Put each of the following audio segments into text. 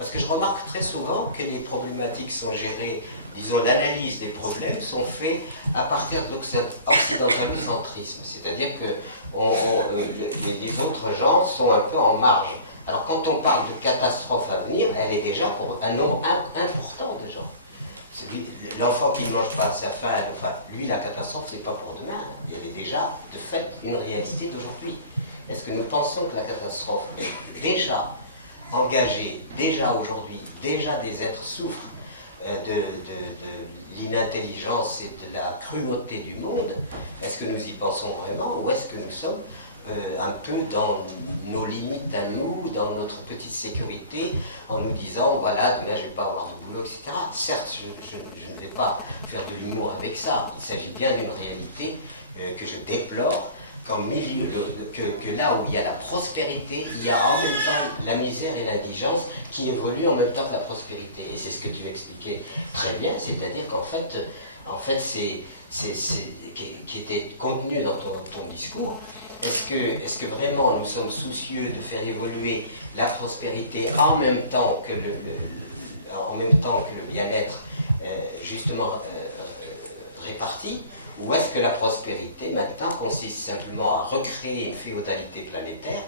Parce que je remarque très souvent que les problématiques sont gérées, disons, l'analyse des problèmes sont faits à partir d'occidentalisme, c'est-à-dire que les autres gens sont un peu en marge. Alors quand on parle de catastrophe à venir, elle est déjà pour un nombre important de gens. L'enfant qui ne mange pas sa faim, enfin, lui, la catastrophe, c'est pas pour demain. Elle est déjà, de fait, une réalité d'aujourd'hui. Est-ce que nous pensons que la catastrophe est déjà engagée, déjà aujourd'hui, déjà des êtres souffrent de l'inintelligence et de la cruauté du monde? Est-ce que nous y pensons vraiment, ou est-ce que nous sommes un peu dans nos limites à nous, dans notre petite sécurité, en nous disant, voilà, demain je ne vais pas avoir de boulot, etc. Certes, je ne vais pas faire de l'humour avec ça. Il s'agit bien d'une réalité que je déplore, que là où il y a la prospérité, il y a en même temps la misère et l'indigence qui évoluent en même temps que la prospérité. Et c'est ce que tu expliquais très bien, c'est-à-dire qu'en fait qui était contenu dans ton discours, est-ce que vraiment nous sommes soucieux de faire évoluer la prospérité en même temps que le bien-être justement réparti, ou est-ce que la prospérité maintenant consiste simplement à recréer une féodalité planétaire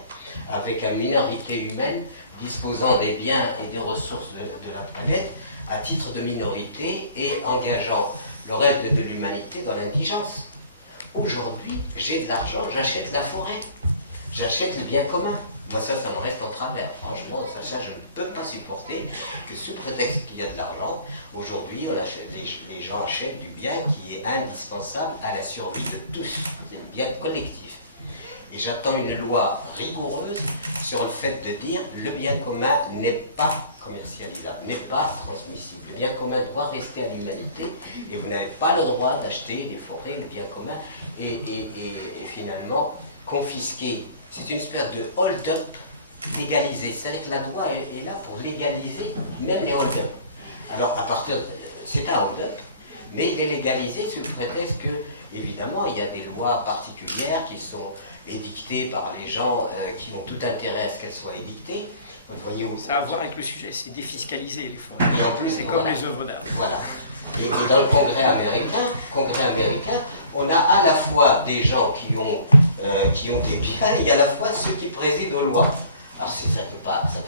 avec une minorité humaine disposant des biens et des ressources de la planète à titre de minorité et engageant le reste de l'humanité dans l'indigence? Aujourd'hui, j'ai de l'argent, j'achète la forêt, j'achète le bien commun. Moi, ça me reste en travers. Franchement, ça, je ne peux pas supporter que sous prétexte qu'il y a de l'argent, aujourd'hui, les gens achètent du bien qui est indispensable à la survie de tous, c'est un bien collectif. Et j'attends une loi rigoureuse sur le fait de dire le bien commun n'est pas commercialisable, n'est pas transmissible. Le bien commun doit rester à l'humanité et vous n'avez pas le droit d'acheter des forêts, le bien commun, et finalement confisquer. C'est une espèce de hold-up légalisé. C'est-à-dire que la loi est là pour légaliser même les hold-up. Alors, c'est un hold-up, mais il est légalisé sous le prétexte que, évidemment, il y a des lois particulières qui sont édictées par les gens qui ont tout intérêt à ce qu'elles soient édictées. Vous voyez où ça a à voir avec le sujet, c'est défiscaliser les forêts. Et en plus, c'est comme les œuvres d'art. Voilà. Et dans le Congrès américain, on a à la fois des gens qui ont des biens et à la fois ceux qui président aux lois. Alors ça peut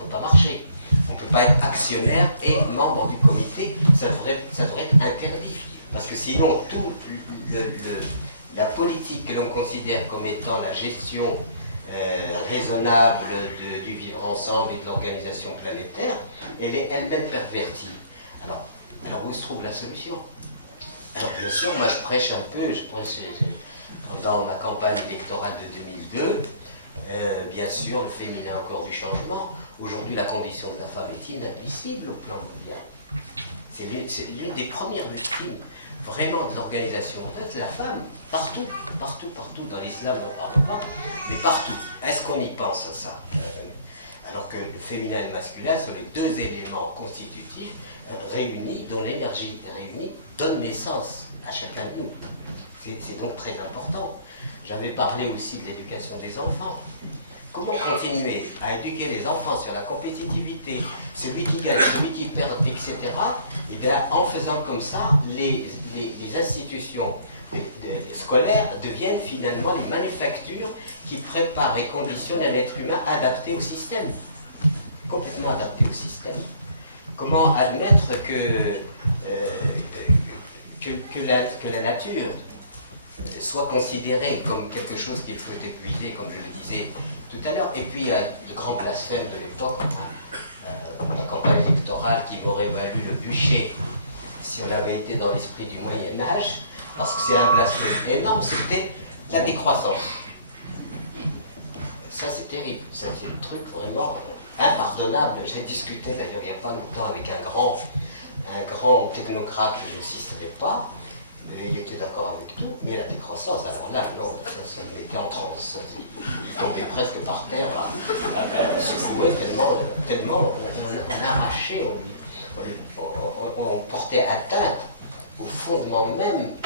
pas marcher. On ne peut pas être actionnaire et membre du comité, ça devrait être interdit. Parce que sinon, la politique que l'on considère comme étant la gestion raisonnable du vivre ensemble et de l'organisation planétaire, elle est elle-même pervertie. Alors où se trouve la solution? Alors bien sûr, moi je prêche un peu, pendant ma campagne électorale de 2002, bien sûr, le féminin encore du changement. Aujourd'hui, la condition de la femme est inadmissible au plan mondial. C'est l'une des premières victimes vraiment de l'organisation. En fait, c'est la femme, partout, dans l'islam, on n'en parle pas, mais partout. Est-ce qu'on y pense à ça? Alors que le féminin et le masculin sont les deux éléments constitutifs réunis, dont l'énergie réunie donne naissance à chacun de nous. C'est donc très important. J'avais parlé aussi de l'éducation des enfants. Comment continuer à éduquer les enfants sur la compétitivité, celui qui gagne, celui qui perd, etc. Et bien, en faisant comme ça, les institutions scolaires deviennent finalement les manufactures qui préparent et conditionnent un être humain adapté au système, complètement adapté au système. Comment admettre que la nature soit considérée comme quelque chose qu'il faut épuiser, comme je le disais tout à l'heure? Et puis il y a le grand blasphème de l'époque, la campagne électorale qui m'aurait valu le bûcher si on avait été dans l'esprit du Moyen-Âge, parce que c'est un blasphème énorme, c'était la décroissance. Ça c'est terrible, c'est un truc vraiment impardonnable. J'ai discuté d'ailleurs il n'y a pas longtemps avec un grand technocrate que je ne citerai pas. Il était d'accord avec tout, mais la décroissance, alors là, non, ça me mettait en transe. Il tombait presque par terre, secoué tellement on arrachait, on portait atteinte au fondement même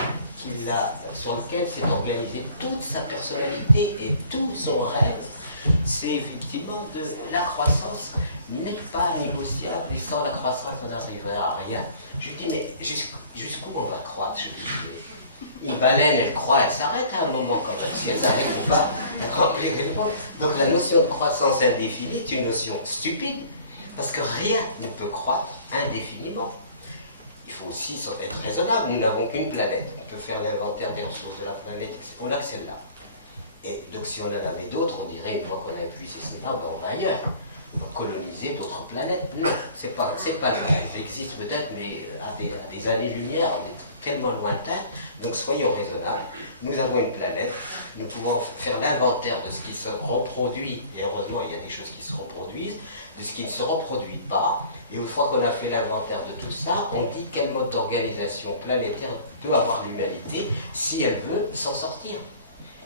sur lequel s'est organisée toute sa personnalité et tout son rêve c'est effectivement de la croissance n'est pas négociable et sans la croissance on n'arrivera à rien. Je dis mais jusqu'où on va croître? Une baleine, elle croît, elle s'arrête à un moment quand même, si elle n'arrive pas à remplir les ponts. Donc la notion de croissance indéfinie est une notion stupide, parce que rien ne peut croître indéfiniment. Il faut aussi être raisonnable, nous n'avons qu'une planète, on peut faire l'inventaire des ressources de la planète, on a celle-là. Et donc si on en avait d'autres, on dirait, une fois qu'on a épuisé celle-là, ben, on va ailleurs. On va coloniser d'autres planètes. Non, c'est pas le cas. Elles existent peut-être, mais à des années-lumière, on est tellement lointain. Donc soyons raisonnables. Nous avons une planète, nous pouvons faire l'inventaire de ce qui se reproduit, et heureusement il y a des choses qui se reproduisent, de ce qui ne se reproduit pas, et une fois qu'on a fait l'inventaire de tout ça, on dit quel mode d'organisation planétaire peut avoir l'humanité si elle veut s'en sortir.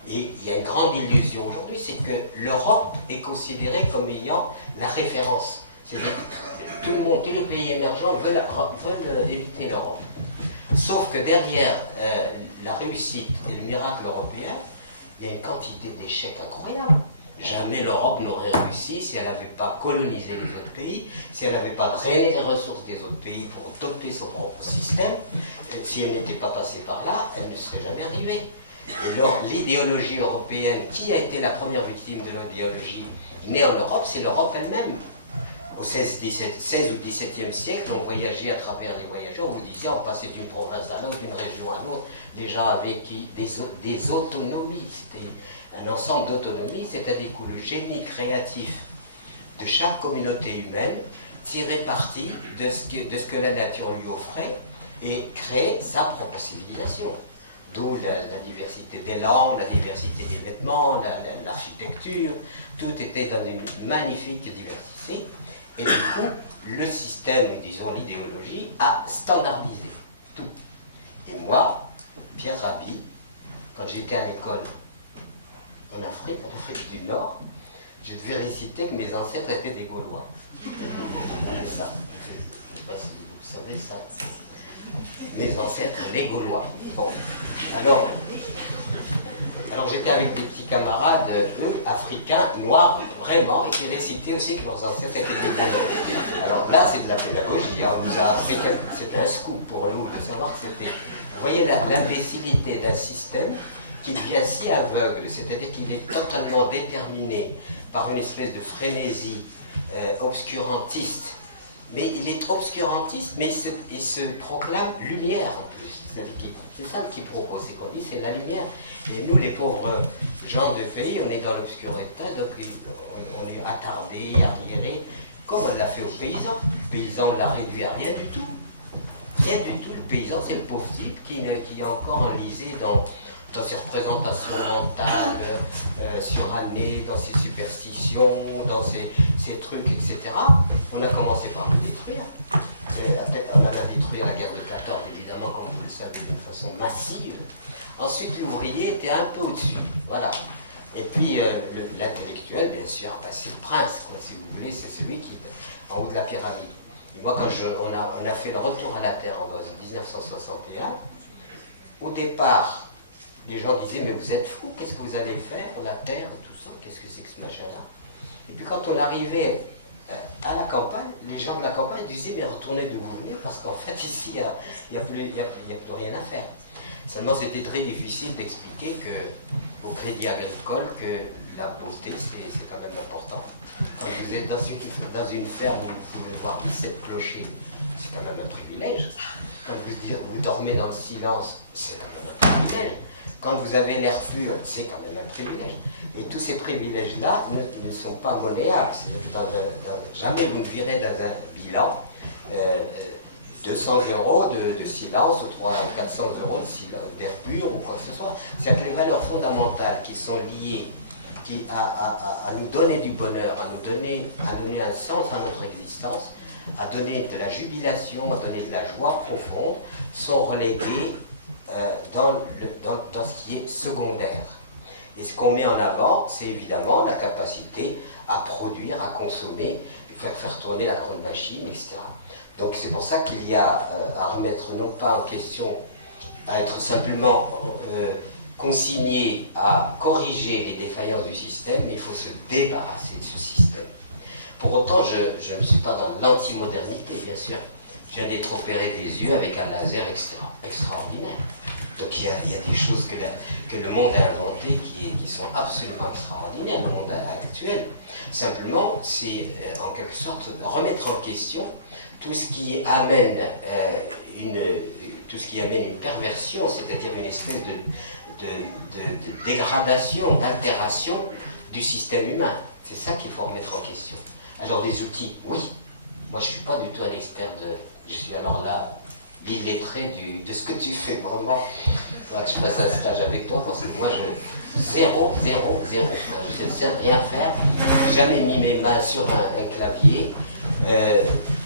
Et il y a une grande illusion aujourd'hui, c'est que l'Europe est considérée comme ayant la référence. C'est-à-dire que tout le monde, tous les pays émergents veulent éviter l'Europe. Sauf que derrière la réussite et le miracle européen, il y a une quantité d'échecs incroyables. Jamais l'Europe n'aurait réussi si elle n'avait pas colonisé les autres pays, si elle n'avait pas drainé les ressources des autres pays pour doper son propre système. Si elle n'était pas passée par là, elle ne serait jamais arrivée. Et alors, l'idéologie européenne, qui a été la première victime de l'idéologie née en Europe, c'est l'Europe elle-même. Au 16 ou 17e siècle, on voyageait à travers les voyageurs, on vous disait, on passait d'une province à l'autre, d'une région à l'autre, les gens avaient des autonomies, c'était un ensemble d'autonomies, c'est-à-dire que le génie créatif de chaque communauté humaine tirait parti de ce que la nature lui offrait et créait sa propre civilisation. D'où la diversité des langues, la diversité des vêtements, l'architecture, tout était dans une magnifique diversité. Et du coup, le système, disons l'idéologie, a standardisé tout. Et moi, Pierre Rabhi, quand j'étais à l'école en Afrique du Nord, je devais réciter que mes ancêtres étaient des Gaulois. C'est ça. Je ne sais pas si vous savez ça. Mes ancêtres, les Gaulois. Bon. Alors j'étais avec des petits camarades, eux, africains, noirs, vraiment, et qui récitaient aussi que leurs ancêtres étaient des Gaulois. Alors là, c'est de la pédagogie. On nous a appris, c'était un scoop pour nous de savoir que c'était. Vous voyez l'imbécilité d'un système qui devient si aveugle, c'est-à-dire qu'il est totalement déterminé par une espèce de frénésie obscurantiste. Mais il est obscurantiste, mais il se proclame lumière en plus. C'est ça qui propose, c'est qu'on dit c'est la lumière. Et nous, les pauvres gens de pays, on est dans l'obscurité, donc on est attardés, arriérés, comme on l'a fait aux paysans. Le paysan, on l'a réduit à rien du tout. Rien du tout. Le paysan, c'est le pauvre type qui est encore enlisé dans ses représentations mentales surannées, dans ses superstitions, dans ses trucs, etc. On a commencé par le détruire. On en a détruit à la guerre de 14, évidemment, comme vous le savez, d'une façon massive. Ensuite, l'ouvrier était un peu au-dessus. Voilà. Et puis, l'intellectuel, bien sûr, c'est le prince, quoi, si vous voulez, c'est celui qui est en haut de la pyramide. Et moi, quand on a fait le retour à la Terre en 1961, au départ, les gens disaient, mais vous êtes fous, qu'est-ce que vous allez faire pour la Terre et tout ça, qu'est-ce que c'est que ce machin-là? Et puis quand on arrivait à la campagne, les gens de la campagne disaient, mais retournez d'où vous venez, parce qu'en fait, ici, il n'y a plus rien à faire. Seulement, c'était très difficile d'expliquer au Crédit Agricole que la beauté, c'est quand même important. Quand vous êtes dans une ferme où vous pouvez voir 17 clochers, c'est quand même un privilège. Quand vous dormez dans le silence, c'est quand même un privilège. Quand vous avez l'air pur, c'est quand même un privilège. Et tous ces privilèges-là ne sont pas monnayables. Jamais vous ne verrez dans un bilan 200 € de silence ou 400 € d'air pur ou quoi que ce soit. C'est-à-dire que les valeurs fondamentales qui sont liées à nous donner du bonheur, à donner un sens à notre existence, à donner de la jubilation, à donner de la joie profonde, sont reléguées dans ce qui est secondaire. Et ce qu'on met en avant, c'est évidemment la capacité à produire, à consommer, faire tourner la grande machine, etc. Donc c'est pour ça qu'il y a à remettre non pas en question, à être simplement consigné à corriger les défaillances du système, mais il faut se débarrasser de ce système. Pour autant, je ne suis pas dans l'antimodernité, bien sûr. Je viens d'être opéré des yeux avec un laser extraordinaire. Donc il y a des choses que le monde a inventées qui sont absolument extraordinaires, le monde actuel. Simplement, c'est en quelque sorte remettre en question tout ce qui amène une perversion, c'est-à-dire une espèce de dégradation, d'altération du système humain. C'est ça qu'il faut remettre en question. Alors des outils, oui. Moi je ne suis pas du tout un expert je suis alors là, illettré de ce que tu fais vraiment. Il faudra que je fasse un stage avec toi parce que moi zéro. Je ne sais rien faire. Je n'ai jamais mis mes mains sur un clavier.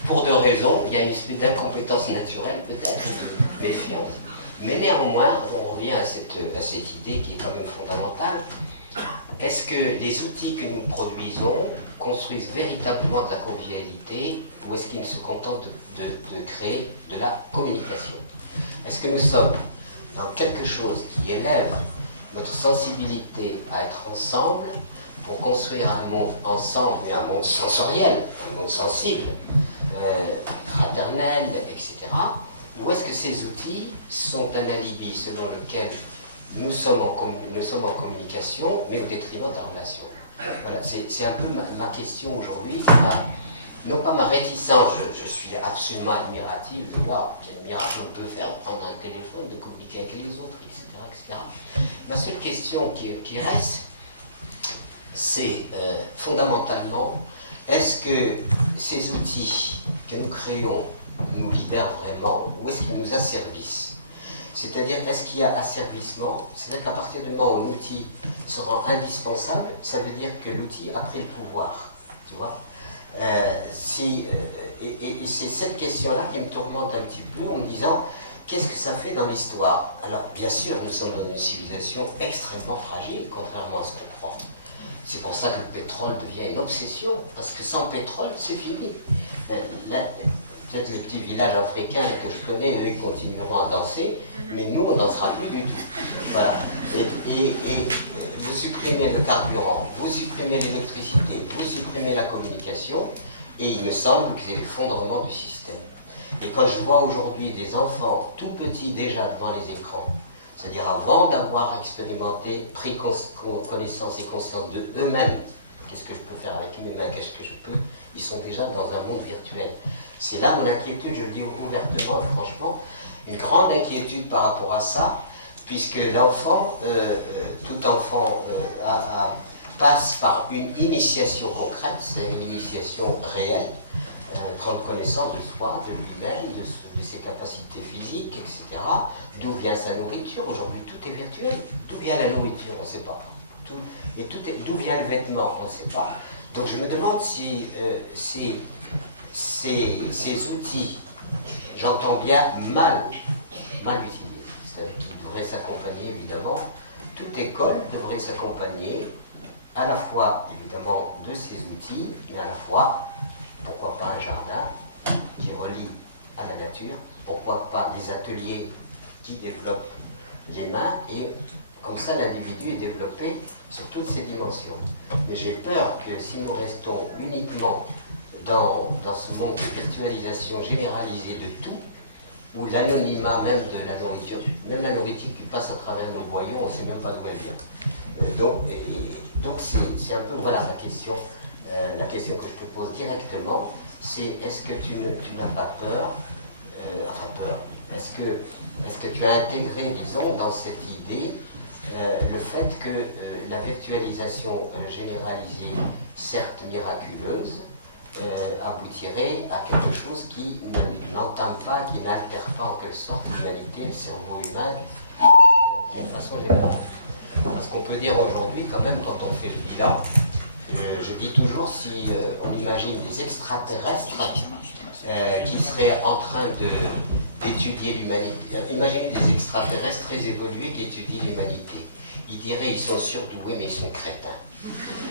Pour deux raisons. Il y a une espèce d'incompétence naturelle peut-être, de méfiance. Mais néanmoins, on revient à cette idée qui est quand même fondamentale. Est-ce que les outils que nous produisons construisent véritablement de la convivialité ou est-ce qu'ils se contentent de créer de la communication? Est-ce que nous sommes dans quelque chose qui élève notre sensibilité à être ensemble pour construire un monde ensemble et un monde sensoriel, un monde sensible, fraternel, etc. Ou est-ce que ces outils sont un alibi selon lequel nous sommes en communication, mais au détriment de la relation? Voilà, c'est un peu ma question aujourd'hui, non pas ma réticence, je suis absolument admiratif de voir, j'admire ce qu'on peut faire, prendre un téléphone, de communiquer avec les autres, etc. Ma seule question qui reste, c'est fondamentalement, est-ce que ces outils que nous créons nous libèrent vraiment, ou est-ce qu'ils nous asservissent? C'est-à-dire, est-ce qu'il y a asservissement? C'est-à-dire qu'à partir du moment où l'outil se rend indispensable, ça veut dire que l'outil a pris le pouvoir. Tu vois, et c'est cette question-là qui me tourmente un petit peu en me disant, qu'est-ce que ça fait dans l'histoire? Alors, bien sûr, nous sommes dans une civilisation extrêmement fragile, contrairement à ce qu'on croit. C'est pour ça que le pétrole devient une obsession, parce que sans pétrole, c'est fini. Peut-être le petit village africain que je connais, eux, ils continueront à danser, mais nous, on n'en sera plus du tout. Voilà. Et vous supprimez le carburant, vous supprimez l'électricité, vous supprimez la communication, et il me semble qu'il y a l'effondrement du système. Et quand je vois aujourd'hui des enfants tout petits déjà devant les écrans, c'est-à-dire avant d'avoir expérimenté, pris connaissance et conscience de eux-mêmes, qu'est-ce que je peux faire avec mes mains, qu'est-ce que je peux, ils sont déjà dans un monde virtuel. C'est là mon inquiétude, je le dis ouvertement et franchement, une grande inquiétude par rapport à ça, puisque l'enfant, tout enfant passe par une initiation concrète, c'est une initiation réelle, prendre connaissance de soi, de lui-même, de ses capacités physiques, etc. D'où vient sa nourriture? Aujourd'hui, tout est virtuel. D'où vient la nourriture? On ne sait pas. D'où vient le vêtement? On ne sait pas. Donc je me demande si ces outils, j'entends bien mal utilisés, c'est-à-dire qu'ils devraient s'accompagner, évidemment, toute école devrait s'accompagner à la fois, évidemment, de ces outils, mais à la fois, pourquoi pas un jardin qui relie à la nature, pourquoi pas des ateliers qui développent les mains, et comme ça l'individu est développé sur toutes ces dimensions. Mais j'ai peur que si nous restons uniquement dans ce monde de virtualisation généralisée de tout, où l'anonymat même de la nourriture, même la nourriture qui passe à travers nos boyaux, on ne sait même pas d'où elle vient. Donc c'est un peu voilà ma question. La question que je te pose directement, c'est est-ce que tu n'as pas peur, est-ce que tu as intégré, disons, dans cette idée le fait que la virtualisation généralisée, certes miraculeuse, aboutirait à quelque chose qui n'entame pas, qui n'altère pas en quelque sorte l'humanité, le cerveau humain, d'une façon générale. Parce qu'on peut dire aujourd'hui, quand même, quand on fait le bilan, je dis toujours, si on imagine des extraterrestres qui seraient en train d'étudier l'humanité, imaginez des extraterrestres très évolués qui étudient l'humanité. Ils diraient ils sont surdoués mais ils sont crétins.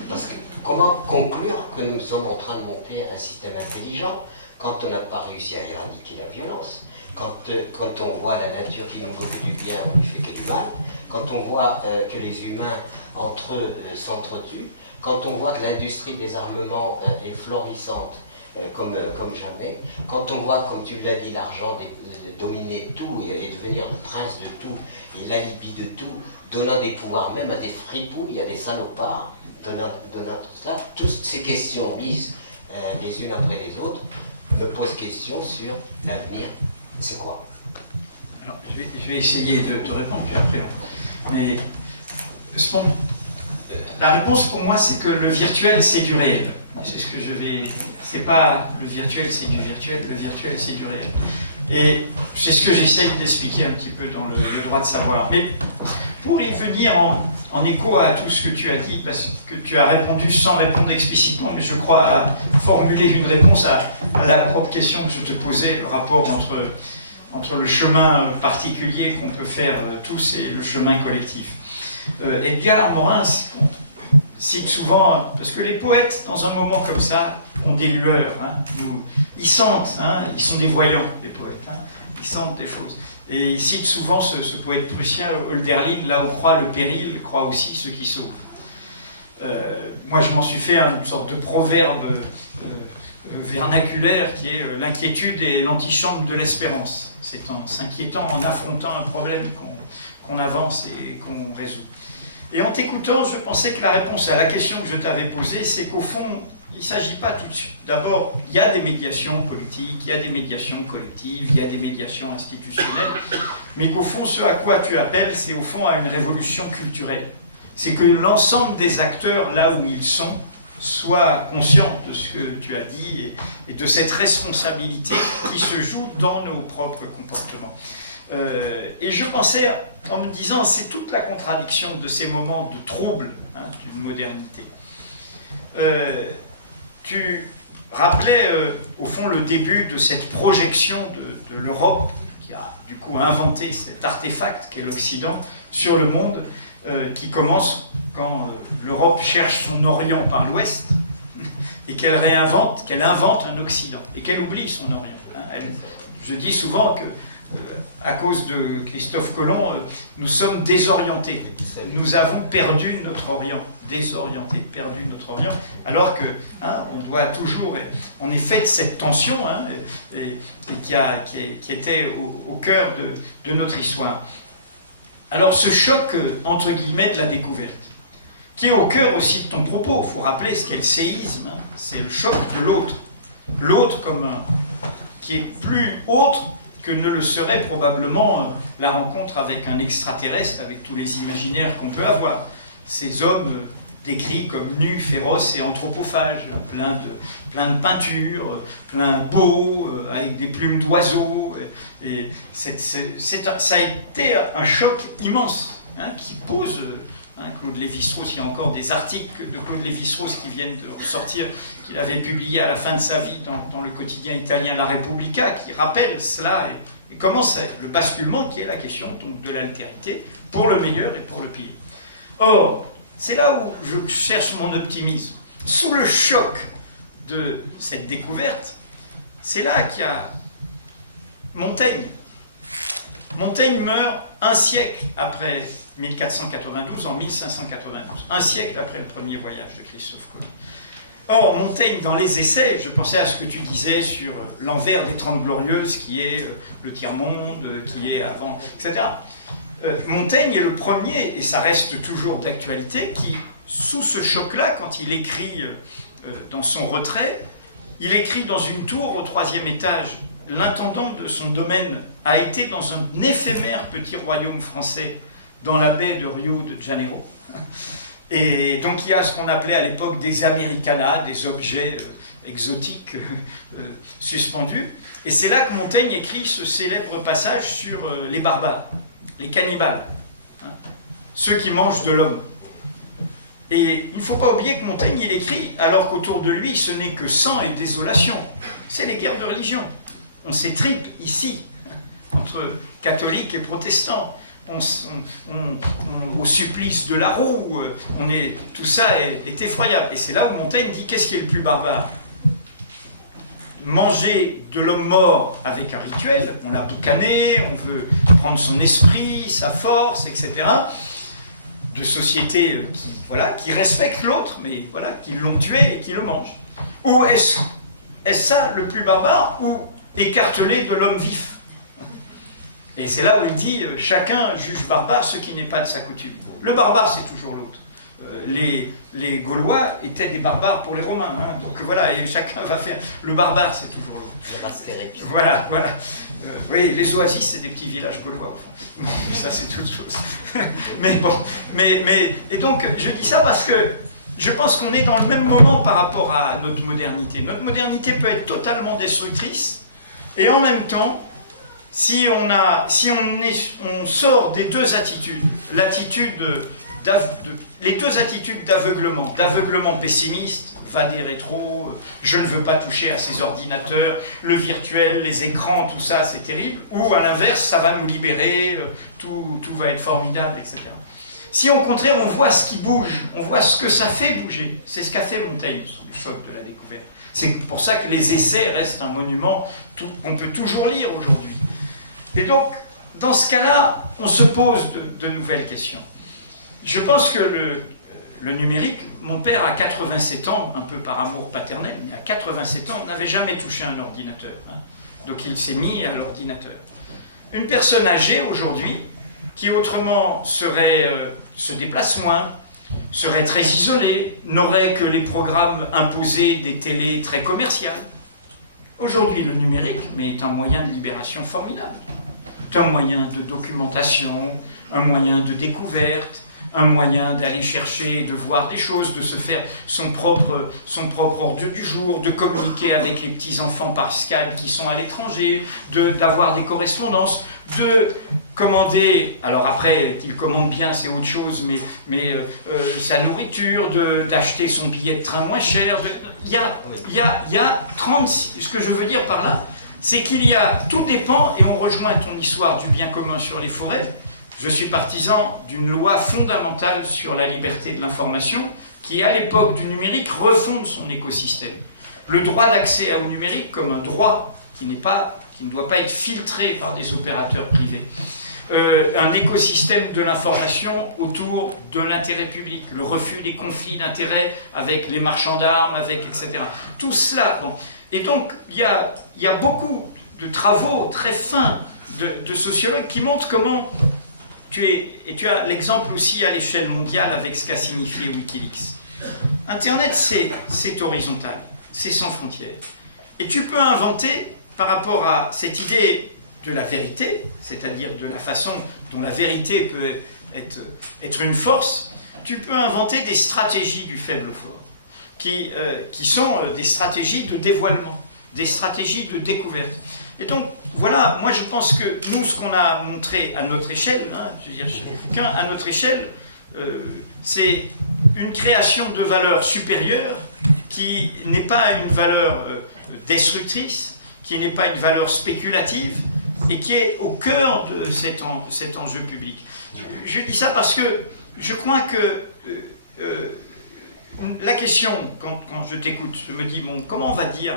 Parce que comment conclure que nous sommes en train de monter un système intelligent quand on n'a pas réussi à éradiquer la violence, quand on voit la nature qui nous veut que du bien, on ne fait que du mal, quand on voit que les humains entre eux s'entretuent, quand on voit que l'industrie des armements est florissante comme jamais, quand on voit, comme tu l'as dit, l'argent dominer tout et devenir le prince de tout et l'alibi de tout, donnant des pouvoirs même à des fripouilles, à des salopards, donnant tout ça, toutes ces questions mises les unes après les autres me posent question sur l'avenir. C'est quoi? Alors, je vais essayer de répondre, puis après mais la réponse pour moi, c'est que le virtuel, c'est du réel. C'est ce que je vais... C'est pas le virtuel, c'est du virtuel. Le virtuel, c'est du réel. Et c'est ce que j'essaie d'expliquer un petit peu dans le droit de savoir. Mais pour y venir en écho à tout ce que tu as dit, parce que tu as répondu sans répondre explicitement, mais je crois formuler une réponse à la propre question que je te posais, le rapport entre le chemin particulier qu'on peut faire tous et le chemin collectif. Edgar Morin cite souvent, parce que les poètes, dans un moment comme ça, ont des lueurs. Ils sentent, ils sont des voyants, les poètes. Ils sentent des choses. Et il cite souvent ce poète prussien, Hölderlin, là où croit le péril, croit aussi ceux qui sauvent. Moi, je m'en suis fait une sorte de proverbe vernaculaire qui est l'inquiétude est l'antichambre de l'espérance. C'est en s'inquiétant, en affrontant un problème qu'on avance et qu'on résout. Et en t'écoutant, je pensais que la réponse à la question que je t'avais posée, c'est qu'au fond, il ne s'agit pas tout de suite. D'abord, il y a des médiations politiques, il y a des médiations collectives, il y a des médiations institutionnelles, mais qu'au fond, ce à quoi tu appelles, c'est au fond à une révolution culturelle. C'est que l'ensemble des acteurs, là où ils sont, soient conscients de ce que tu as dit et de cette responsabilité qui se joue dans nos propres comportements. Et je pensais, en me disant, c'est toute la contradiction de ces moments de trouble d'une modernité. Tu rappelais, au fond, le début de cette projection de l'Europe, qui a du coup inventé cet artefact qu'est l'Occident, sur le monde, qui commence quand l'Europe cherche son Orient par l'Ouest, et qu'elle invente un Occident, et qu'elle oublie son Orient. Je dis souvent que, à cause de Christophe Colomb, nous sommes désorientés. Nous avons perdu notre Orient. Désorientés, perdu notre Orient, alors que on doit toujours... On est fait de cette tension qui était au cœur de notre histoire. Alors ce choc, entre guillemets, de la découverte, qui est au cœur aussi de ton propos, il faut rappeler ce qu'est le séisme, c'est le choc de l'autre. L'autre qui est plus autre que ne le serait probablement la rencontre avec un extraterrestre, avec tous les imaginaires qu'on peut avoir. Ces hommes décrits comme nus, féroces et anthropophages, plein de peintures, plein beaux, avec des plumes d'oiseaux. Et ça a été un choc immense qui pose... Claude Lévi-Strauss, il y a encore des articles de Claude Lévi-Strauss qui viennent de ressortir, qu'il avait publié à la fin de sa vie dans le quotidien italien La Repubblica, qui rappelle cela et comment c'est le basculement qui est la question donc, de l'altérité pour le meilleur et pour le pire. Or, c'est là où je cherche mon optimisme. Sous le choc de cette découverte, c'est là qu'il y a Montaigne. Montaigne meurt un siècle après 1492, en 1592, un siècle après le premier voyage de Christophe Colomb. Or, Montaigne, dans les essais, je pensais à ce que tu disais sur l'envers des Trente Glorieuses, qui est le tiers-monde, qui est avant, etc. Montaigne est le premier, et ça reste toujours d'actualité, qui, sous ce choc-là, quand il écrit dans son retrait, il écrit dans une tour au 3e étage. L'intendant de son domaine a été dans un éphémère petit royaume français dans la baie de Rio de Janeiro. Et donc il y a ce qu'on appelait à l'époque des Americanas, des objets exotiques suspendus. Et c'est là que Montaigne écrit ce célèbre passage sur les barbares, les cannibales, ceux qui mangent de l'homme. Et il ne faut pas oublier que Montaigne, il écrit, alors qu'autour de lui, ce n'est que sang et désolation. C'est les guerres de religion. On s'étripe ici, entre catholiques et protestants. Au supplice de la roue, tout ça est effroyable. Et c'est là où Montaigne dit, qu'est-ce qui est le plus barbare? manger de l'homme mort avec un rituel, on l'a boucané, on veut prendre son esprit, sa force, etc. De sociétés qui respectent l'autre, mais voilà, qui l'ont tué et qui le mangent. Ou est-ce ça le plus barbare, ou écartelé de l'homme vif? Et c'est là où il dit chacun juge barbare ce qui n'est pas de sa coutume. Le barbare, c'est toujours l'autre. Les Gaulois étaient des barbares pour les Romains, hein, donc voilà, et chacun va faire. Le barbare, c'est toujours l'autre. Voilà. Oui, les oasis, c'est des petits villages gaulois. Bon, ça, c'est toute chose. Et donc, je dis ça parce que je pense qu'on est dans le même moment par rapport à notre modernité. Notre modernité peut être totalement destructrice, et en même temps, si on sort des deux attitudes, les deux attitudes d'aveuglement pessimiste, va des rétros, je ne veux pas toucher à ces ordinateurs, le virtuel, les écrans, tout ça, c'est terrible, ou à l'inverse, ça va nous libérer, tout va être formidable, etc. Si au contraire, on voit ce qui bouge, on voit ce que ça fait bouger, c'est ce qu'a fait Montaigne, le choc de la découverte. C'est pour ça que les essais restent un monument qu'on peut toujours lire aujourd'hui. Et donc, dans ce cas-là, on se pose de nouvelles questions. Je pense que le numérique, mon père à 87 ans, un peu par amour paternel, mais à 87 ans, n'avait jamais touché un ordinateur. Hein. Donc il s'est mis à l'ordinateur. Une personne âgée aujourd'hui, qui autrement se déplace moins, serait très isolée, n'aurait que les programmes imposés des télés très commerciales. Aujourd'hui, le numérique est un moyen de libération formidable. C'est un moyen de documentation, un moyen de découverte, un moyen d'aller chercher, de voir des choses, de se faire son propre ordre du jour, de communiquer avec les petits-enfants par Skype qui sont à l'étranger, d'avoir des correspondances, de commander, alors après, qu'il commande bien, c'est autre chose, mais sa nourriture, d'acheter son billet de train moins cher. Il y a 36, ce que je veux dire par là, c'est tout dépend, et on rejoint ton histoire du bien commun sur les forêts. Je suis partisan d'une loi fondamentale sur la liberté de l'information qui, à l'époque du numérique, refonde son écosystème. Le droit d'accès au numérique comme un droit qui ne doit pas être filtré par des opérateurs privés. Un écosystème de l'information autour de l'intérêt public, le refus des conflits d'intérêts avec les marchands d'armes, etc. Tout cela. Bon. Et donc, il y a beaucoup de travaux très fins de sociologues qui montrent comment et tu as l'exemple aussi à l'échelle mondiale avec ce qu'a signifié Wikileaks. Internet, c'est horizontal, c'est sans frontières. Et tu peux inventer, par rapport à cette idée de la vérité, c'est-à-dire de la façon dont la vérité peut être une force, tu peux inventer des stratégies du faible fort, qui sont des stratégies de dévoilement, des stratégies de découverte. Et donc, voilà, moi je pense que nous, ce qu'on a montré à notre échelle, je veux dire, chez Foucault, à notre échelle, c'est une création de valeur supérieure qui n'est pas une valeur destructrice, qui n'est pas une valeur spéculative, et qui est au cœur de cet enjeu public. Je dis ça parce que je crois que la question, quand je t'écoute, je me dis, bon, comment on va dire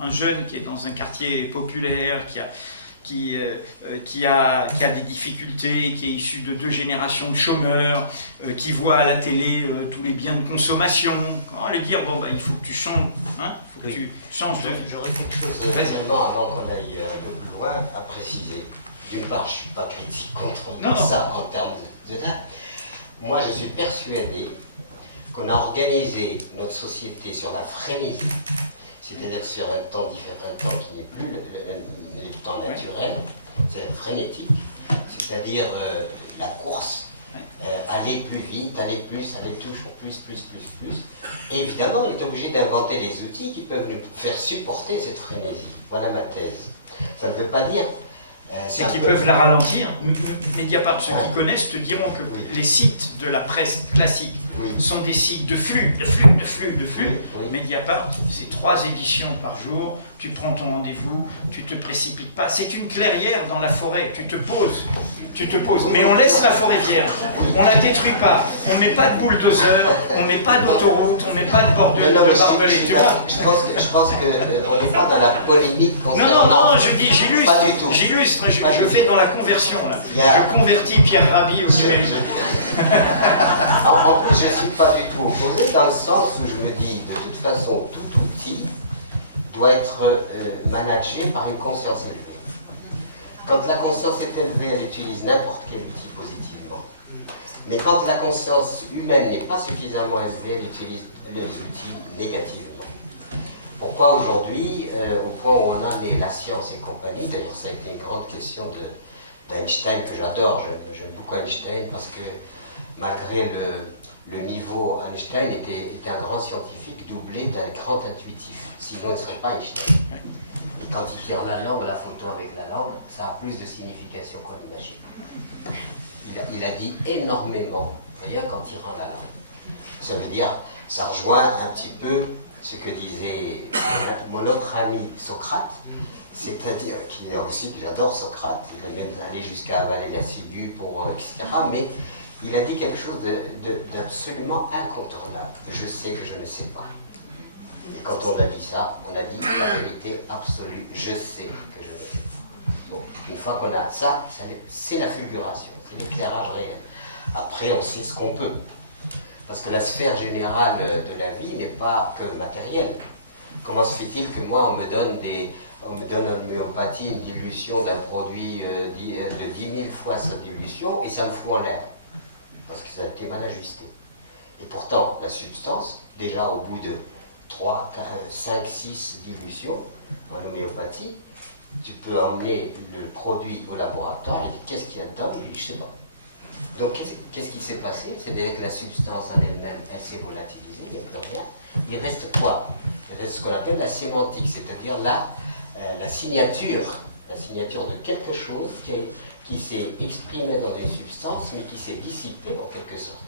un jeune qui est dans un quartier populaire, qui a des difficultés, qui est issu de 2 générations de chômeurs, qui voit à la télé tous les biens de consommation, comment lui dire, bon, il faut que tu changes, il faut que tu changes. J'aurais quelque chose vraiment avant qu'on aille un peu plus loin à préciser. D'une part, je ne suis pas critique contre ça en termes de date. Moi, je suis persuadé qu'on a organisé notre société sur la frénésie, c'est-à-dire sur un temps qui n'est plus le temps naturel, c'est frénétique, c'est-à-dire la course, aller plus vite, aller toujours plus. Et évidemment, on est obligé d'inventer des outils qui peuvent nous faire supporter cette frénésie. Voilà ma thèse. Ça ne veut pas dire... c'est qu'ils peuvent la ralentir. Mediapart, ceux qui connaissent te diront que les sites de la presse classique sont des sites de flux. Mediapart, c'est 3 éditions par jour, tu prends ton rendez-vous, tu te précipites pas. C'est une clairière dans la forêt, tu te poses. Tu te poses. Mais on laisse la forêt vierge. On la détruit pas. On met pas de bulldozer, on met pas d'autoroute, on met pas de barbelé, tu vois. Je pense qu'on n'est pas dans la polémique. Non, je dis, j'illustre, je fais dans la conversion, là. Je convertis Pierre Rabhi au numérique. En plus, je ne suis pas du tout opposé, dans le sens où je me dis, de toute façon, tout outil doit être managé par une conscience élevée. Quand la conscience est élevée, elle utilise n'importe quel outil positivement. Mais quand la conscience humaine n'est pas suffisamment élevée, elle utilise les outils négativement. Pourquoi aujourd'hui, au point où on en est la science et compagnie, d'ailleurs ça a été une grande question d'Einstein que j'adore, j'aime beaucoup Einstein parce que malgré le niveau, Einstein était un grand scientifique doublé d'un grand intuitif, sinon il ne serait pas Einstein. Et quand il tire la langue, la photo avec la langue, ça a plus de signification qu'on imagine. Il a dit énormément, rien qu'en tirant la langue. Ça veut dire, ça rejoint un petit peu ce que disait mon autre ami Socrate, c'est-à-dire qu'il est aussi, j'adore Socrate, il aime aller jusqu'à avaler la ciguë pour etc. Mais il a dit quelque chose d'absolument incontournable. Je sais que je ne sais pas. Et quand on a dit ça, on a dit la vérité absolue. Je sais que je ne sais pas. Bon, une fois qu'on a ça, c'est la fulguration, c'est l'éclairage réel. Après, on sait ce qu'on peut. Parce que la sphère générale de la vie n'est pas que matérielle. Comment se fait-il que moi, on me donne en homéopathie une dilution d'un produit de 10 000 fois sa dilution et ça me fout en l'air? Parce que ça a été mal ajusté. Et pourtant, la substance, déjà au bout de 3, 5, 6 dilutions en homéopathie, tu peux emmener le produit au laboratoire et dire qu'est-ce qu'il y a dedans? Je dis, je sais pas. Donc qu'est-ce qui s'est passé? C'est-à-dire que la substance en elle-même, elle s'est volatilisée, il n'y a plus rien. Il reste quoi? Il reste ce qu'on appelle la sémantique, c'est-à-dire la signature de quelque chose qui s'est exprimé dans une substance, mais qui s'est dissipée en quelque sorte.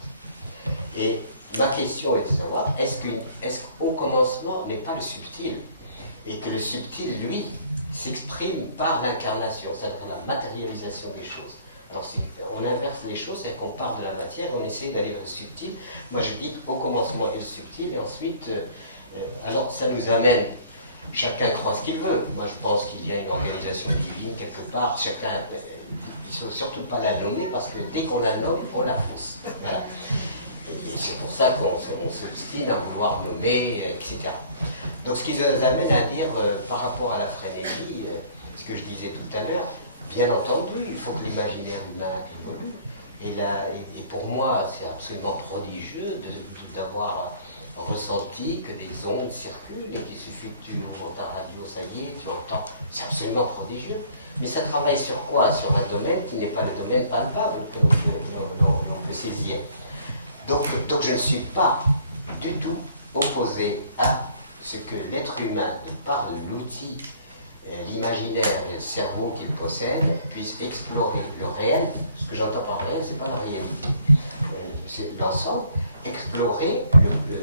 Et ma question est de savoir, est-ce qu'au commencement n'est pas le subtil, et que le subtil, lui, s'exprime par l'incarnation, c'est-à-dire la matérialisation des choses. Alors on inverse les choses, c'est-à-dire qu'on part de la matière, on essaie d'aller vers le subtil. Moi je dis au commencement est le subtil, et ensuite, alors ça nous amène, chacun croit ce qu'il veut. Moi je pense qu'il y a une organisation divine quelque part, chacun, il ne faut surtout pas la nommer, parce que dès qu'on la nomme, on la fausse. Voilà. Et c'est pour ça qu'on s'obstine à vouloir nommer, etc. Donc ce qui nous amène à dire, par rapport à la frénésie, ce que je disais tout à l'heure, bien entendu, il faut que l'imaginaire humain évolue. Et pour moi, c'est absolument prodigieux d'avoir ressenti que des ondes circulent et qu'il suffit que tu ouvres ta radio, ça y est, tu entends. C'est absolument prodigieux. Mais ça travaille sur quoi? Sur un domaine qui n'est pas le domaine palpable que l'on peut saisir. Donc je ne suis pas du tout opposé à ce que l'être humain, par l'outil, l'imaginaire et le cerveau qu'il possède, puisse explorer le réel. Ce que j'entends par réel, ce n'est pas la réalité. C'est l'ensemble. Explorer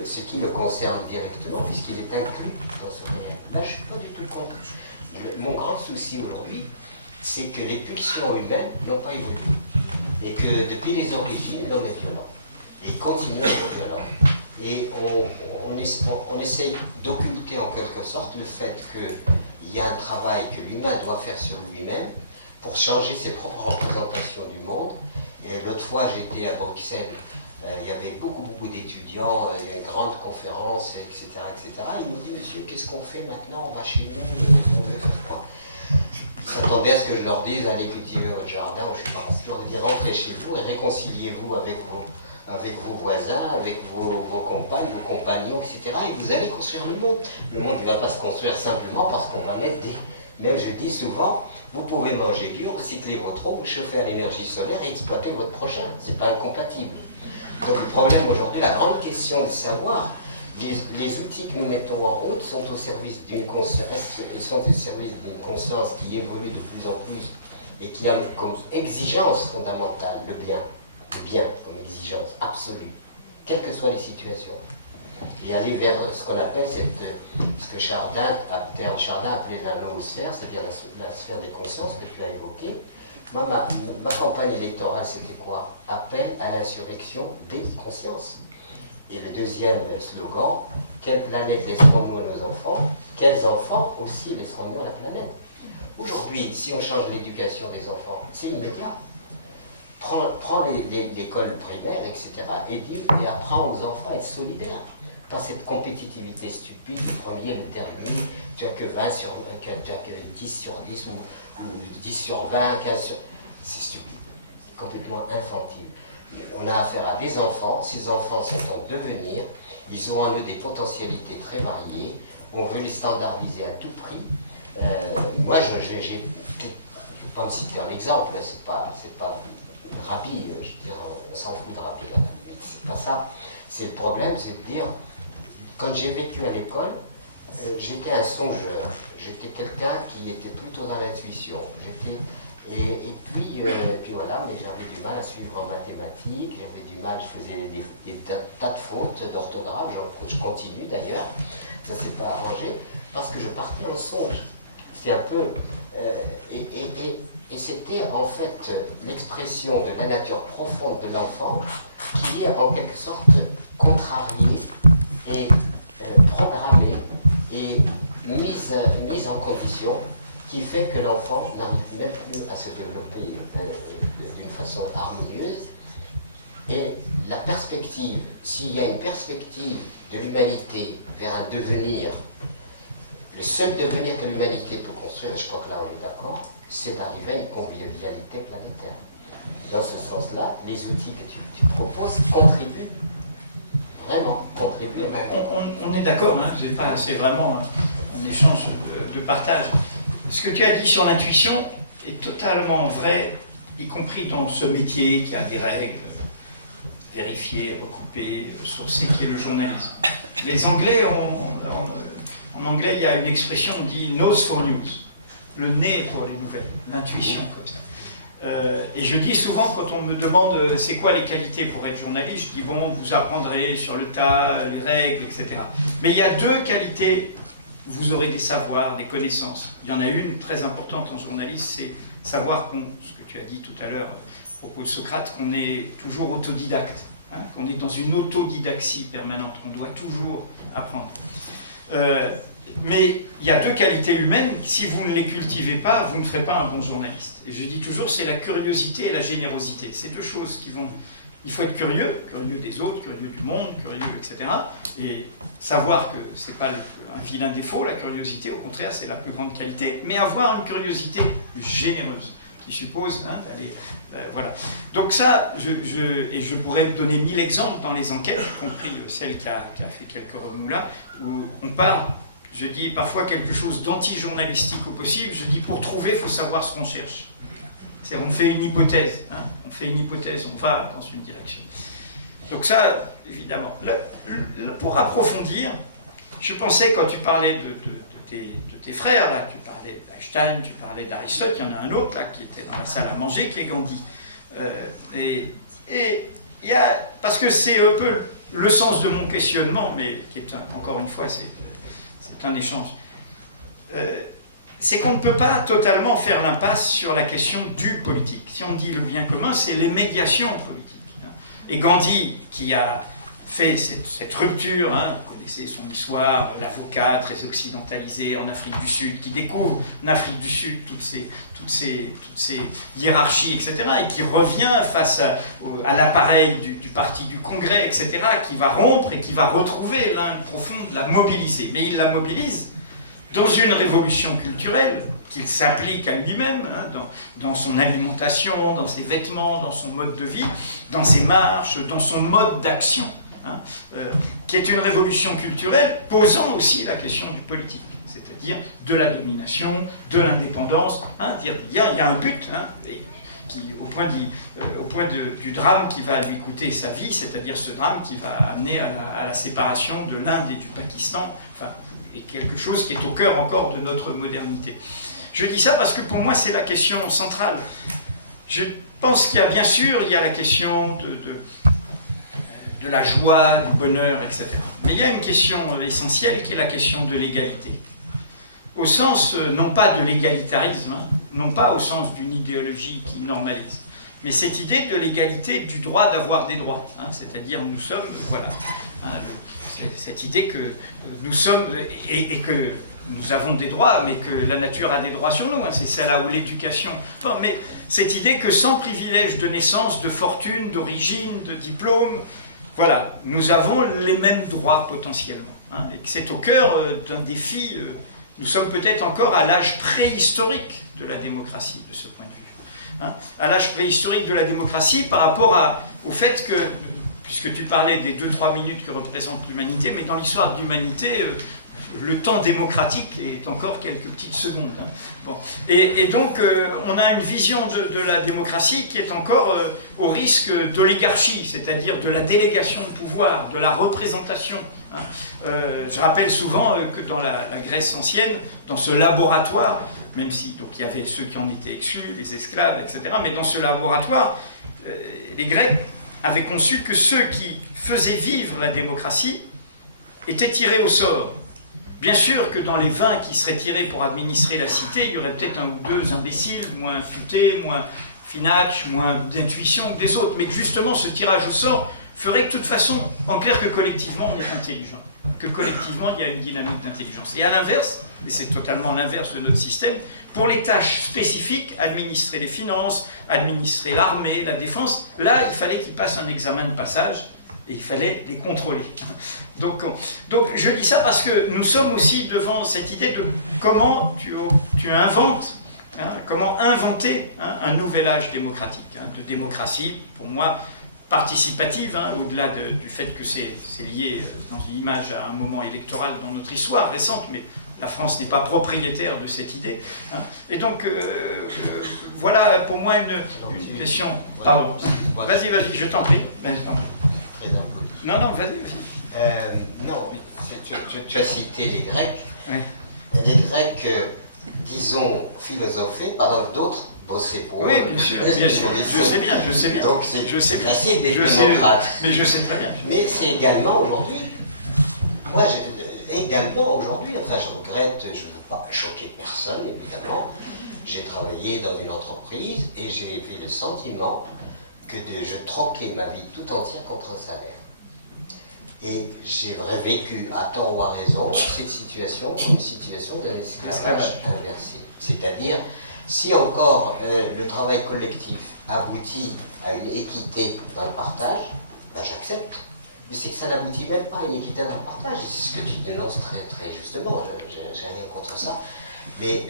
ce qui le concerne directement, puisqu'il est inclus dans ce réel. Là, je ne suis pas du tout contre. Mon grand souci aujourd'hui, c'est que les pulsions humaines n'ont pas évolué. Et que depuis les origines, l'homme est violent. Et continue à être violent. Et on essaye d'occulter en quelque sorte le fait qu'il y a un travail que l'humain doit faire sur lui-même pour changer ses propres représentations du monde. Et l'autre fois, j'étais à Bruxelles, il y avait beaucoup d'étudiants, il y a une grande conférence, etc. Ils m'ont dit, monsieur, qu'est-ce qu'on fait maintenant? On va chez nous, on veut faire quoi? Ils s'attendaient à ce que je leur dise, allez cultiver votre jardin, je ne sais pas, je leur dis, rentrez chez vous et réconciliez-vous avec vos voisins, avec vos compagnes, vos compagnons, etc. Et vous allez construire le monde. Le monde ne va pas se construire simplement parce qu'on va mettre des... Mais je dis souvent, vous pouvez manger bio, recycler votre eau, chauffer à l'énergie solaire et exploiter votre prochain. Ce n'est pas incompatible. Donc le problème aujourd'hui, la grande question de savoir, les outils que nous mettons en route sont au service d'une conscience, ils sont au service d'une conscience qui évolue de plus en plus et qui a comme exigence fondamentale le bien comme exigence absolue, quelles que soient les situations. Et aller vers ce qu'on appelle ce que Chardin appelait la noosphère, c'est-à-dire la sphère des consciences que tu as évoquée, Moi, ma campagne électorale, c'était quoi? Appel à l'insurrection des consciences. Et le deuxième slogan, quelle planète laisserons-nous à nos enfants? Quels enfants aussi laisserons-nous à la planète? Aujourd'hui, si on change l'éducation des enfants, c'est immédiat. Prends l'école primaire, etc., et apprends aux enfants à être solidaires. Pas cette compétitivité stupide, le premier, le dernier, tu as que 20 sur 20, tu as que 10 sur 10, ou 10 sur 20, 15 sur... C'est stupide, complètement infantile. On a affaire à des enfants, ces enfants sont en devenir, ils ont en eux des potentialités très variées, on veut les standardiser à tout prix. Moi, je ne vais pas me citer un exemple, c'est pas Rabi, je veux dire, on s'en fout de Rabi, c'est pas ça. C'est le problème, c'est de dire, quand j'ai vécu à l'école, j'étais un songeur, j'étais quelqu'un qui était plutôt dans l'intuition. Et puis voilà, mais j'avais du mal à suivre en mathématiques, j'avais du mal, je faisais des tas de fautes d'orthographe, je continue d'ailleurs, ça ne s'est pas arrangé, parce que je partais en songe. C'est un peu... Et c'était en fait l'expression de la nature profonde de l'enfant qui est en quelque sorte contrariée et programmée et mise en condition, qui fait que l'enfant n'arrive même plus à se développer d'une façon harmonieuse. Et la perspective, s'il y a une perspective de l'humanité vers un devenir, le seul devenir que l'humanité peut construire, et je crois que là on est d'accord, c'est d'arriver à une convivialité planétaire. Dans ce sens-là, les outils que tu proposes contribuent, vraiment, contribuent. On est d'accord, hein, c'est vraiment un échange de partage. Ce que tu as dit sur l'intuition est totalement vrai, y compris dans ce métier qui a des règles vérifiées, recoupées, sourcées, qui est le journalisme. Les Anglais, en anglais, il y a une expression qui dit « nose for news », le nez pour les nouvelles, l'intuition comme ça. Et je dis souvent, quand on me demande c'est quoi les qualités pour être journaliste, je dis bon, vous apprendrez sur le tas, les règles, etc. Mais il y a deux qualités, vous aurez des savoirs, des connaissances. Il y en a une très importante en journaliste, c'est savoir ce que tu as dit tout à l'heure à propos de Socrate, qu'on est toujours autodidacte, hein, qu'on est dans une autodidaxie permanente, on doit toujours apprendre. Mais il y a deux qualités humaines, si vous ne les cultivez pas, vous ne ferez pas un bon journaliste. Et je dis toujours, c'est la curiosité et la générosité. C'est deux choses qui vont... Il faut être curieux des autres, curieux du monde, curieux, etc. Et savoir que ce n'est pas un vilain défaut, la curiosité, au contraire, c'est la plus grande qualité. Mais avoir une curiosité généreuse, qui suppose d'aller... voilà. Donc ça, je pourrais donner 1000 exemples dans les enquêtes, y compris celle qui a fait quelques remous là, où on parle... Je dis parfois quelque chose d'anti-journalistique au possible. Je dis pour trouver, il faut savoir ce qu'on cherche. C'est-à-dire on fait une hypothèse. Hein, on fait une hypothèse, on va dans une direction. Donc ça, évidemment. Pour approfondir, je pensais quand tu parlais de tes frères, là, tu parlais d'Einstein, tu parlais d'Aristote, il y en a un autre là, qui était dans la salle à manger, qui est Gandhi. Et il y a, parce que c'est un peu le sens de mon questionnement, mais qui est encore une fois, c'est un échange. C'est qu'on ne peut pas totalement faire l'impasse sur la question du politique. Si on dit le bien commun, c'est les médiations politiques. Et Gandhi, qui a fait cette rupture, vous connaissez son histoire, l'avocat très occidentalisé en Afrique du Sud, qui découvre en Afrique du Sud toutes ces hiérarchies, etc., et qui revient face à l'appareil du parti du Congrès, etc., qui va rompre et qui va retrouver l'Inde profonde, la mobiliser. Mais il la mobilise dans une révolution culturelle qu'il s'applique à lui-même, dans son alimentation, dans ses vêtements, dans son mode de vie, dans ses marches, dans son mode d'action, qui est une révolution culturelle posant aussi la question du politique, c'est-à-dire de la domination, de l'indépendance, il y a un but, au point du drame qui va lui coûter sa vie, c'est-à-dire ce drame qui va amener à la séparation de l'Inde et du Pakistan, et quelque chose qui est au cœur encore de notre modernité. Je dis ça parce que pour moi c'est la question centrale. Je pense qu'il y a bien sûr, il y a la question de la joie, du bonheur, etc. Mais il y a une question essentielle qui est la question de l'égalité. Au sens, non pas de l'égalitarisme, non pas au sens d'une idéologie qui normalise, mais cette idée de l'égalité du droit d'avoir des droits, hein, c'est-à-dire nous sommes, voilà, hein, cette idée que nous sommes, et que nous avons des droits, mais que la nature a des droits sur nous, hein, c'est ça là où l'éducation... Enfin, mais cette idée que sans privilège de naissance, de fortune, d'origine, de diplôme, voilà, nous avons les mêmes droits potentiellement, hein, et que c'est au cœur d'un défi, nous sommes peut-être encore à l'âge préhistorique de la démocratie, de ce point de vue. Hein, à l'âge préhistorique de la démocratie par rapport au fait que, puisque tu parlais des 2-3 minutes que représente l'humanité, mais dans l'histoire de l'humanité, le temps démocratique est encore quelques petites secondes. Hein. Bon. Et donc, on a une vision de la démocratie qui est encore au risque d'oligarchie, c'est-à-dire de la délégation de pouvoir, de la représentation. Hein. Je rappelle souvent que dans la Grèce ancienne, dans ce laboratoire, même si donc, il y avait ceux qui en étaient exclus, les esclaves, etc., mais dans ce laboratoire, les Grecs avaient conçu que ceux qui faisaient vivre la démocratie étaient tirés au sort. Bien sûr que dans les 20 qui seraient tirés pour administrer la cité, il y aurait peut-être un ou deux imbéciles, moins futés, moins finach, moins d'intuition que des autres, mais que justement ce tirage au sort ferait que de toute façon, en clair, que collectivement on est intelligent, que collectivement il y a une dynamique d'intelligence. Et à l'inverse, et c'est totalement l'inverse de notre système, pour les tâches spécifiques, administrer les finances, administrer l'armée, la défense, là il fallait qu'ils passent un examen de passage, et il fallait les contrôler. Donc je dis ça parce que nous sommes aussi devant cette idée de comment tu inventes, hein, comment inventer hein, un nouvel âge démocratique, hein, de démocratie, pour moi, participative, hein, au-delà du fait que c'est lié dans une image à un moment électoral dans notre histoire récente, mais la France n'est pas propriétaire de cette idée. Hein. Et donc, voilà pour moi une question... Pardon. Vas-y, je t'en prie. Non, vas-y. Non, tu as cité les Grecs. Oui. Les Grecs, disons, philosophaient, par exemple, d'autres bosseraient pour eux. Oui, bien sûr. Je sais bien. Donc, c'est assez des démocrates. Mais je sais très bien. Mais c'est également aujourd'hui, enfin, je regrette, je ne veux pas choquer personne, évidemment. J'ai travaillé dans une entreprise et j'ai eu le sentiment que je troquais ma vie tout entière contre un salaire. Et j'ai vécu, à tort ou à raison, cette situation comme une situation de l'esclavage inversé. C'est-à-dire, si encore le travail collectif aboutit à une équité dans le partage, ben j'accepte. Mais c'est que ça n'aboutit même pas à une équité dans le partage. Et c'est ce que je dénonce très, très justement, j'ai rien contre ça. Mais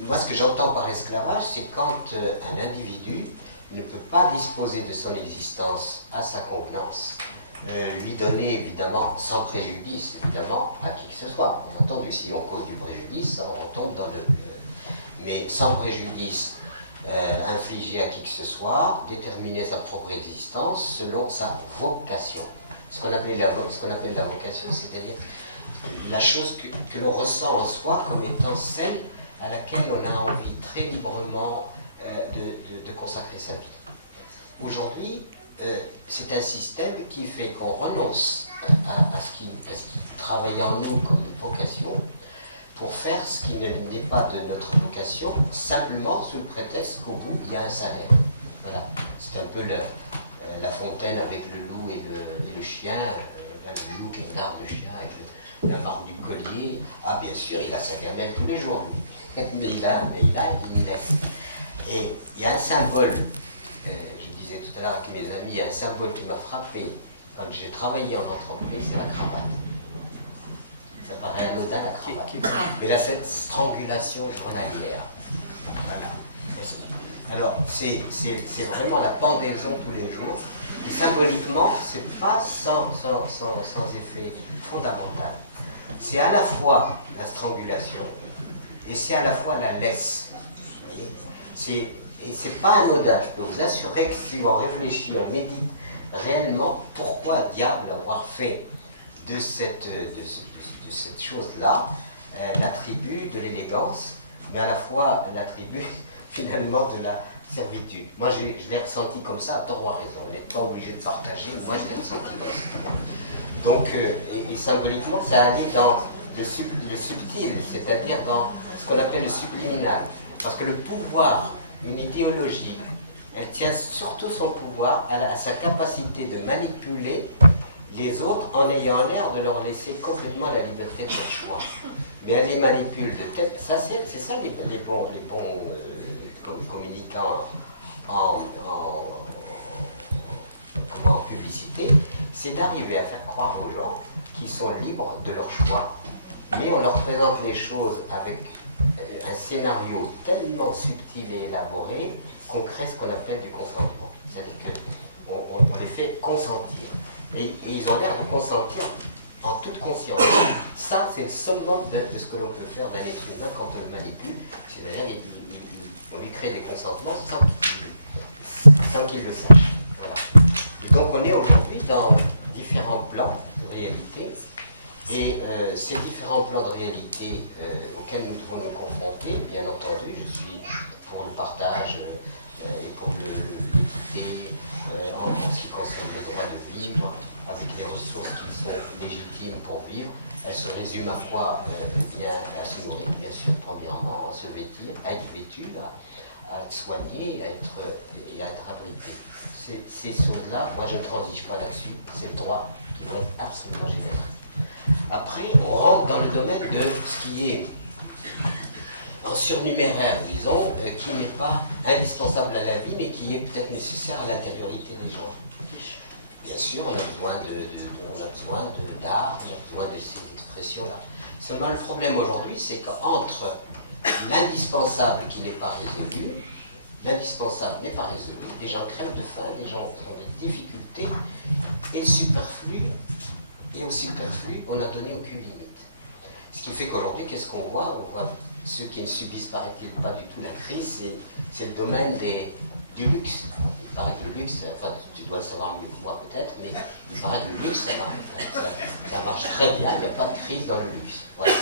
moi, ce que j'entends par esclavage, c'est quand un individu ne peut pas disposer de son existence à sa convenance, lui donner évidemment sans préjudice, évidemment, à qui que ce soit. Bien entendu, si on cause du préjudice, ça, on tombe dans mais sans préjudice infligé à qui que ce soit, déterminer sa propre existence selon sa vocation. Ce qu'on appelle la vocation, c'est-à-dire la chose que l'on ressent en soi comme étant celle à laquelle on a envie très librement de consacrer sa vie. Aujourd'hui, c'est un système qui fait qu'on renonce à ce qui travaille en nous comme une vocation pour faire ce qui n'est pas de notre vocation, simplement sous le prétexte qu'au bout, il y a un salaire. Voilà. C'est un peu la fontaine avec le loup et le chien, le loup qui regarde le chien avec la marque du collier. Ah, bien sûr, il a sa gamelle tous les jours, lui. mais il a une lettre. Et il y a un symbole, je disais tout à l'heure avec mes amis, il y a un symbole qui m'a frappé quand j'ai travaillé en entreprise, c'est la cravate. Ça paraît anodin, la cravate. Mais là, cette strangulation journalière. Voilà. Alors, c'est vraiment la pendaison tous les jours. Et symboliquement, c'est pas sans effet fondamental. C'est à la fois la strangulation et c'est à la fois la laisse. Et c'est pas anodin. Je peux vous assurer que si on réfléchit, on médite réellement pourquoi diable avoir fait de cette chose-là l'attribut de l'élégance, mais à la fois l'attribut finalement de la servitude. Moi, je l'ai ressenti comme ça, à tort ou à raison. On n'est pas obligé de partager, moi, je l'ai ressenti comme ça. Donc, et symboliquement, ça allait dans le subtil, c'est-à-dire dans ce qu'on appelle le subliminal. Parce que le pouvoir, une idéologie, elle tient surtout son pouvoir à sa capacité de manipuler les autres en ayant l'air de leur laisser complètement la liberté de leur choix. Mais elle les manipule de telle... C'est ça les bons communicants en publicité, c'est d'arriver à faire croire aux gens qu'ils sont libres de leur choix. Mais on leur présente les choses avec un scénario tellement subtil et élaboré qu'on crée ce qu'on appelle du consentement. C'est-à-dire qu'on les fait consentir. Et ils ont l'air de consentir en toute conscience. Ça, c'est le summum de ce que l'on peut faire d'un être humain quand on le manipule. C'est-à-dire qu'on lui crée des consentements sans qu'il le sache. Voilà. Et donc on est aujourd'hui dans différents plans de réalité. Et ces différents plans de réalité auxquels nous devons nous confronter, bien entendu, je suis pour le partage et pour l'équité en ce qui concerne les droits de vivre, avec les ressources qui sont légitimes pour vivre. Elles se résument à quoi? Bien, à se nourrir, bien sûr, premièrement, à se vêtir, à être vêtu, à être soigné, à être abrité. Ces choses-là, moi je ne transige pas là-dessus, c'est le droit qui doit être absolument général. Après, on rentre dans le domaine de ce qui est en surnuméraire, disons, qui n'est pas indispensable à la vie, mais qui est peut-être nécessaire à l'intériorité des gens. Bien sûr, on a besoin d'art, on a besoin de ces expressions-là. Seulement, le problème aujourd'hui, c'est qu'entre l'indispensable qui n'est pas résolu, l'indispensable n'est pas résolu, les gens crèvent de faim, les gens ont des difficultés, et le superflu, et au superflu, on n'a donné aucune limite. Ce qui fait qu'aujourd'hui, qu'est-ce qu'on voit? On voit ceux qui ne subissent, paraît-il, pas du tout la crise, c'est le domaine du luxe. Il paraît que le luxe, enfin, tu dois le savoir mieux que moi peut-être, mais il paraît que le luxe, ça marche très bien, il n'y a pas de crise dans le luxe. Voilà.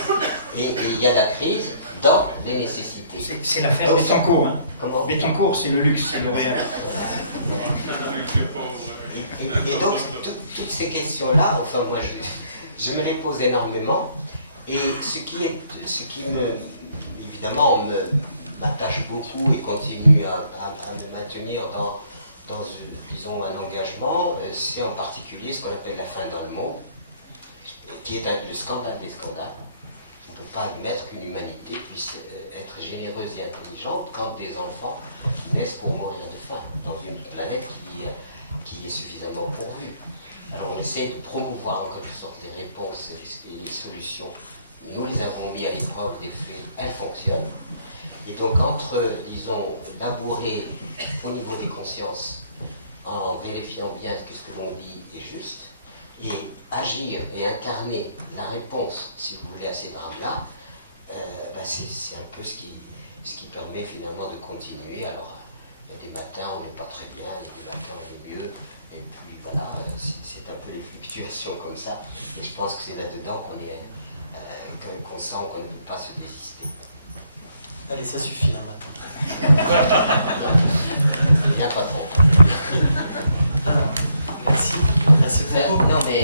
Et il y a la crise dans les nécessités. C'est l'affaire Bettencourt. Hein. Comment? Bettencourt, c'est le luxe, c'est l'Oréal. Et donc, toutes ces questions-là, enfin, moi, je me les pose énormément. Et ce qui évidemment, m'attache beaucoup et continue à me maintenir dans disons, un engagement, c'est en particulier ce qu'on appelle la fin dans le monde, qui est le scandale des scandales. On ne peut pas admettre qu'une humanité puisse être généreuse et intelligente quand des enfants naissent pour mourir de faim, dans une planète qui est suffisamment pourvue. Alors on essaie de promouvoir en quelque sorte des réponses et des solutions. Nous les avons mis à l'épreuve des faits, elles fonctionnent. Et donc entre, disons, labourer au niveau des consciences en vérifiant bien que ce que l'on dit est juste, et agir et incarner la réponse, si vous voulez, à ces drames-là, c'est un peu ce qui permet finalement de continuer. Alors, il y a des matins on n'est pas très bien, il y a des matins on est mieux, et puis voilà, c'est un peu les fluctuations comme ça, et je pense que c'est là-dedans qu'on sent qu'on ne peut pas se désister. Allez, ça suffit là maintenant. Bien, patron. Merci. Merci Non, beaucoup. mais...